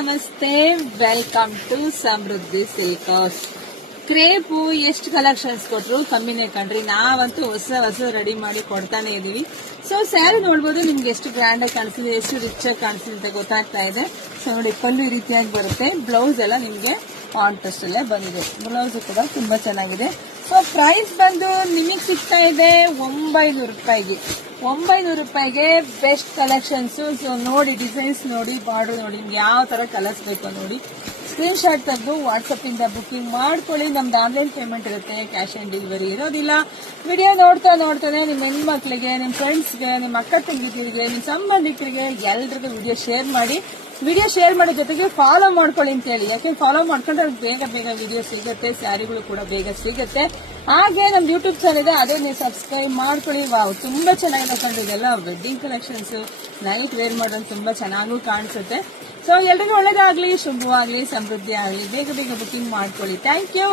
ನಮಸ್ತೆ, welcome to Samruddhi silk house. Crepe ಎಷ್ಟು collections ಕೊಟ್ರು ಕಮ್ಮಿನೇ ಕಣ್ರಿ. ನಾವಂತೂ ಹೊಸ ರೆಡಿ ಮಾಡಿ ಕೊಡ್ತಾನೆ ಇದೀವಿ. ಸೊ ಸ್ಯಾರಿ ನೋಡ್ಬೋದು, ನಿಮ್ಗೆ ಎಷ್ಟು ಗ್ರ್ಯಾಂಡ್ ಆಗಿ ಕಾಣಿಸ್ತಿದೆ, ಎಷ್ಟು ರಿಚ್ ಆಗಿ ಕಾಣಿಸ್ತಿದೆ ಅಂತ ಗೊತ್ತಾಗ್ತಾ ಇದೆ. ಸೊ ನೋಡಿ, ಪಲ್ಲು ಈ ರೀತಿಯಾಗಿ ಬರುತ್ತೆ. ಬ್ಲೌಸ್ ಎಲ್ಲ ನಿಮ್ಗೆ ಕಾಂಟ್ರಾಸ್ಟ್ ಅಲ್ಲೇ ಬಂದಿದೆ. ಬ್ಲೌಸ್ ಕೂಡ ತುಂಬಾ ಚೆನ್ನಾಗಿದೆ. ಸೊ ಪ್ರೈಸ್ ಬಂದು ನಿಮಗೆ ಸಿಗ್ತಾ ಇದೆ 900 ರೂಪಾಯಿಗೆ. 900 ರೂಪಾಯಿಗೆ ಬೆಸ್ಟ್ ಕಲೆಕ್ಷನ್ಸ್. ಸೊ ನೋಡಿ, ಡಿಸೈನ್ಸ್ ನೋಡಿ, ಬಾರ್ಡರ್ ನೋಡಿ, ನಿಮ್ಗೆ ಯಾವ ತರ ಕಲರ್ಸ್ ಬೇಕು ನೋಡಿ, ಸ್ಕ್ರೀನ್ ಶಾಟ್ ತೆಗೆದು ವಾಟ್ಸ್ಆಪ್ ಇಂದ ಬುಕಿಂಗ್ ಮಾಡ್ಕೊಳ್ಳಿ. ನಮ್ದು ಆನ್ಲೈನ್ ಪೇಮೆಂಟ್ ಇರುತ್ತೆ, ಕ್ಯಾಶ್ ಆನ್ ಡೆಲಿವರಿ ಇರೋದಿಲ್ಲ. ವಿಡಿಯೋ ನೋಡ್ತಾನೆ ನಿಮ್ಮ ಹೆಣ್ಮಕ್ಳಿಗೆ, ನಿಮ್ಮ ಫ್ರೆಂಡ್ಸ್ಗೆ, ನಿಮ್ಮ ಅಕ್ಕ ತಂಗಿದಿರಿಗೆ, ನಿಮ್ಮ ಸಂಬಂಧಿಕರಿಗೆ ಎಲ್ರಿಗೂ ವಿಡಿಯೋ ಶೇರ್ ಮಾಡಿ. ವಿಡಿಯೋ ಶೇರ್ ಮಾಡೋ ಜೊತೆಗೆ ಫಾಲೋ ಮಾಡ್ಕೊಳ್ಳಿ ಅಂತ ಹೇಳಿ. ಯಾಕೆ ಫಾಲೋ ಮಾಡ್ಕೊಂಡ್ರೆ ಬೇಗ ವಿಡಿಯೋ ಸಿಗುತ್ತೆ, ಸ್ಯಾರಿಗಳು ಕೂಡ ಬೇಗ ಸಿಗುತ್ತೆ. ಹಾಗೆ ನಮ್ ಯೂಟ್ಯೂಬ್ ಚಾನಲ್ ಇದೆ, ಅದೇ ನೀವು ಸಬ್ಸ್ಕ್ರೈಬ್ ಮಾಡ್ಕೊಳ್ಳಿ. ವಾವ್, ತುಂಬಾ ಚೆನ್ನಾಗಿದೆ ಕಂಡು. ಇದೆಲ್ಲ ವೆಡ್ಡಿಂಗ್ ಕಲೆಕ್ಷನ್ಸ್, ನೈಟ್ ವೇರ್ ಮಾಡೋದು ತುಂಬಾ ಚೆನ್ನಾಗೂ ಕಾಣಿಸುತ್ತೆ. ಸೊ ಎಲ್ರಿಗೂ ಒಳ್ಳೇದಾಗ್ಲಿ, ಶುಭವಾಗ್ಲಿ, ಸಮೃದ್ಧಿ ಆಗ್ಲಿ. ಬೇಗ ಬುಕಿಂಗ್ ಮಾಡ್ಕೊಳ್ಳಿ. Thank you.